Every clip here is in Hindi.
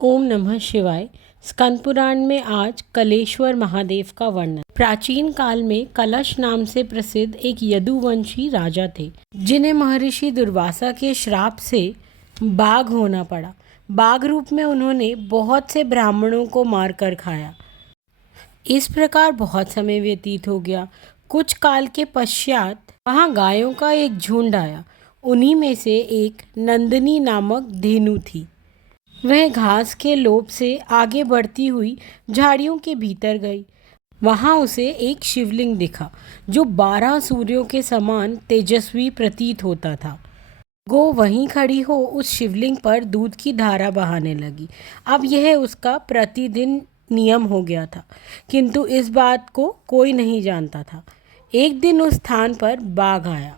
ओम नमः शिवाय। स्कंद पुराण में आज कलेश्वर महादेव का वर्णन। प्राचीन काल में कलश नाम से प्रसिद्ध एक यदुवंशी राजा थे, जिन्हें महर्षि दुर्वासा के श्राप से बाघ होना पड़ा। बाघ रूप में उन्होंने बहुत से ब्राह्मणों को मारकर खाया। इस प्रकार बहुत समय व्यतीत हो गया। कुछ काल के पश्चात वहाँ गायों का एक झुंड आया। उन्हीं में से एक नंदिनी नामक धेनु थी। वह घास के लोभ से आगे बढ़ती हुई झाड़ियों के भीतर गई। वहां उसे एक शिवलिंग दिखा, जो 12 सूर्यों के समान तेजस्वी प्रतीत होता था। गो वहीं खड़ी हो उस शिवलिंग पर दूध की धारा बहाने लगी। अब यह उसका प्रतिदिन नियम हो गया था, किंतु इस बात को कोई नहीं जानता था। एक दिन उस स्थान पर बाघ आया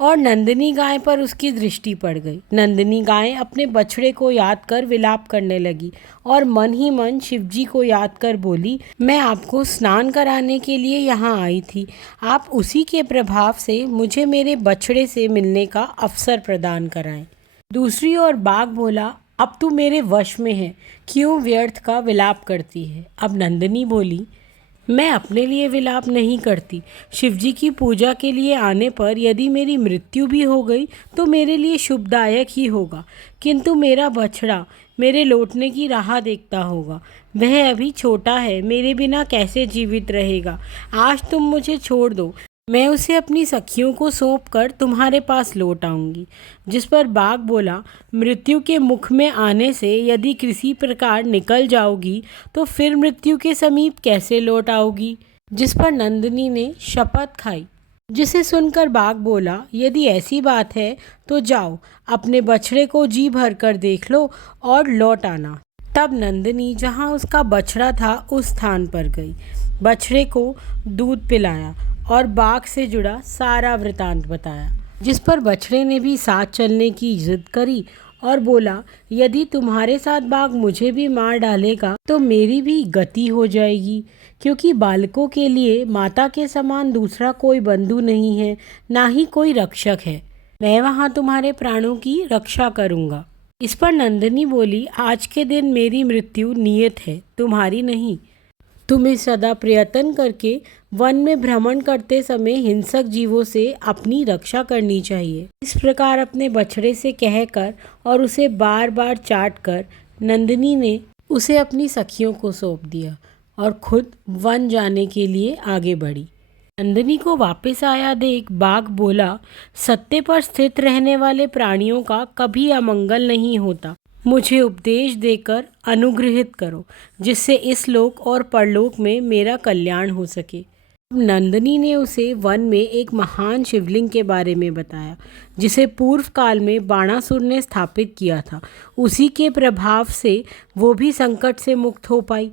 और नंदिनी गाय पर उसकी दृष्टि पड़ गई। नंदिनी गाय अपने बछड़े को याद कर विलाप करने लगी और मन ही मन शिवजी को याद कर बोली, मैं आपको स्नान कराने के लिए यहाँ आई थी। आप उसी के प्रभाव से मुझे मेरे बछड़े से मिलने का अवसर प्रदान कराएं। दूसरी ओर बाघ बोला, अब तू मेरे वश में है, क्यों व्यर्थ का विलाप करती है। अब नंदिनी बोली, मैं अपने लिए विलाप नहीं करती। शिवजी की पूजा के लिए आने पर यदि मेरी मृत्यु भी हो गई तो मेरे लिए शुभदायक ही होगा, किंतु मेरा बछड़ा मेरे लौटने की राह देखता होगा। वह अभी छोटा है, मेरे बिना कैसे जीवित रहेगा। आज तुम मुझे छोड़ दो, मैं उसे अपनी सखियों को सौंप कर तुम्हारे पास लौट आऊंगी। जिस पर बाघ बोला, मृत्यु के मुख में आने से यदि किसी प्रकार निकल जाओगी तो फिर मृत्यु के समीप कैसे लौट आओगी। जिस पर नंदिनी ने शपथ खाई। जिसे सुनकर बाघ बोला, यदि ऐसी बात है तो जाओ, अपने बछड़े को जी भर कर देख लो और लौट आना। तब नंदिनी जहाँ उसका बछड़ा था उस स्थान पर गई, बछड़े को दूध पिलाया और बाघ से जुड़ा सारा वृतांत बताया। जिस पर बछड़े ने भी साथ चलने की जिद करी और बोला, यदि तुम्हारे साथ बाघ मुझे भी मार डालेगा तो मेरी भी गति हो जाएगी, क्योंकि बालकों के लिए माता के समान दूसरा कोई बंधु नहीं है, ना ही कोई रक्षक है। मैं वहाँ तुम्हारे प्राणों की रक्षा करूँगा। इस पर नंदिनी बोली, आज के दिन मेरी मृत्यु नियत है, तुम्हारी नहीं। तुम्हें सदा प्रयत्न करके वन में भ्रमण करते समय हिंसक जीवों से अपनी रक्षा करनी चाहिए। इस प्रकार अपने बछड़े से कहकर और उसे बार बार चाट कर नंदिनी ने उसे अपनी सखियों को सौंप दिया और खुद वन जाने के लिए आगे बढ़ी। नंदिनी को वापस आया देख बाघ बोला, सत्य पर स्थित रहने वाले प्राणियों का कभी अमंगल नहीं होता। मुझे उपदेश देकर अनुग्रहित करो, जिससे इस लोक और परलोक में मेरा कल्याण हो सके। नंदिनी ने उसे वन में एक महान शिवलिंग के बारे में बताया, जिसे पूर्व काल में बाणासुर ने स्थापित किया था। उसी के प्रभाव से वो भी संकट से मुक्त हो पाई।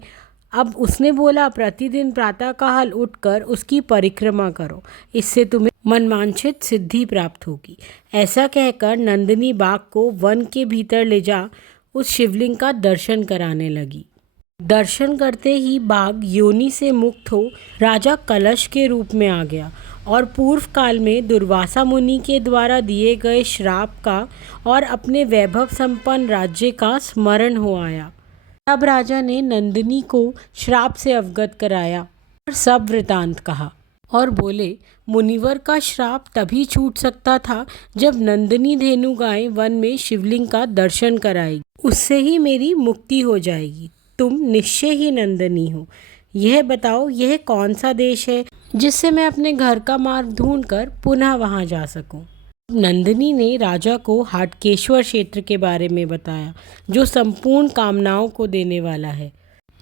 अब उसने बोला, प्रतिदिन प्रातःकाल उठकर उसकी परिक्रमा करो, इससे तुम्हें मनवांछित सिद्धि प्राप्त होगी। ऐसा कहकर नंदिनी बाघ को वन के भीतर ले जा उस शिवलिंग का दर्शन कराने लगी। दर्शन करते ही बाघ योनि से मुक्त हो राजा कलश के रूप में आ गया और पूर्व काल में दुर्वासा मुनि के द्वारा दिए गए श्राप का और अपने वैभव संपन्न राज्य का स्मरण हो आया। तब राजा ने नंदिनी को श्राप से अवगत कराया और सब वृतांत कहा और बोले, मुनिवर का श्राप तभी छूट सकता था जब नंदिनी धेनु गाय वन में शिवलिंग का दर्शन कराएगी, उससे ही मेरी मुक्ति हो जाएगी। तुम निश्चय ही नंदिनी हो। यह बताओ, यह कौन सा देश है जिससे मैं अपने घर का मार्ग ढूंढकर पुनः वहां जा सकूं। नंदिनी ने राजा को हाटकेश्वर क्षेत्र के बारे में बताया, जो संपूर्ण कामनाओं को देने वाला है।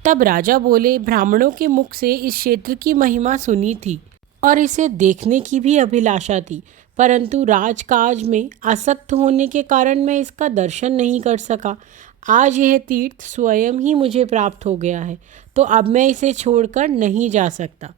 तब राजा बोले, ब्राह्मणों के मुख से इस क्षेत्र की महिमा सुनी थी और इसे देखने की भी अभिलाषा थी, परंतु राजकाज में आसक्त होने के कारण मैं इसका दर्शन नहीं कर सका। आज यह तीर्थ स्वयं ही मुझे प्राप्त हो गया है, तो अब मैं इसे छोड़कर नहीं जा सकता।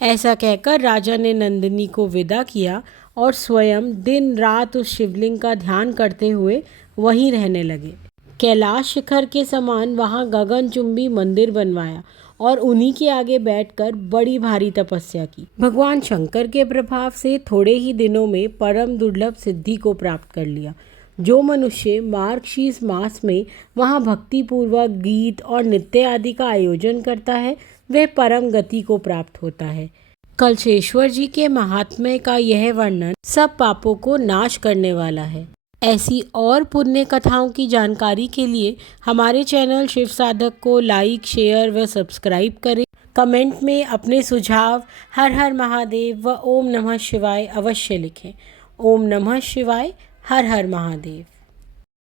ऐसा कहकर राजा ने नंदिनी को विदा किया और स्वयं दिन रात उस शिवलिंग का ध्यान करते हुए वहीं रहने लगे। कैलाश शिखर के समान वहाँ गगनचुंबी मंदिर बनवाया और उन्हीं के आगे बैठकर बड़ी भारी तपस्या की। भगवान शंकर के प्रभाव से थोड़े ही दिनों में परम दुर्लभ सिद्धि को प्राप्त कर लिया। जो मनुष्य मार्गशीर्ष मास में वहाँ भक्तिपूर्वक गीत और नृत्य आदि का आयोजन करता है वह परम गति को प्राप्त होता है। कलशेश्वर जी के महात्म्य का यह वर्णन सब पापों को नाश करने वाला है। ऐसी और पुण्य कथाओं की जानकारी के लिए हमारे चैनल शिव साधक को लाइक, शेयर व सब्सक्राइब करें। कमेंट में अपने सुझाव हर हर महादेव व ओम नमः शिवाय अवश्य लिखें। ओम नमः शिवाय, हर हर महादेव।